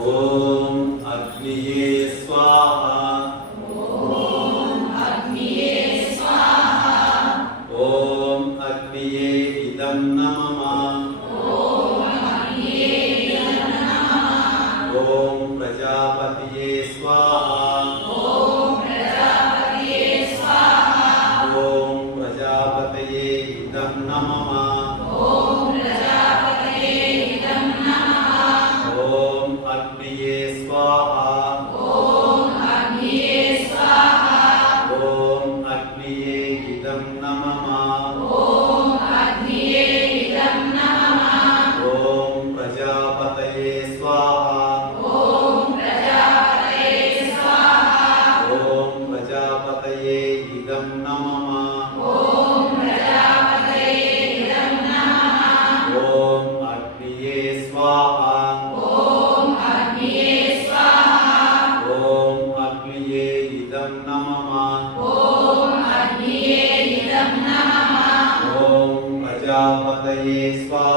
ओम अग्निये स्वाहा। ओम अग्निये स्वाहा। ओम अग्निये इदं नमः। ओम अग्निये इदं नमः। ओम प्रजापतये स्वाहा। ओम प्रजापतये स्वाहा। ओम प्रजापतये इदं नमः। ओम प्रजापतये इदं नमः। ओम अग्निये स्वाहा। ओम अग्निये स्वाहा। ओम अग्निये इदं नमः। ओम अग्निये इदं नमः। ओम प्रजापतये स्वाहा। ओम प्रजापतये स्वाहा। ओम प्रजापतये इदं नमः। ओम प्रजापतये इदं नमः। ओम अग्निये स्वाहा। ओम अग्निये स्वाहा। ओम अग्निये इदं नमः। ओम अग्निये इदं नमः। ओम प्रजापतये स्वाहा।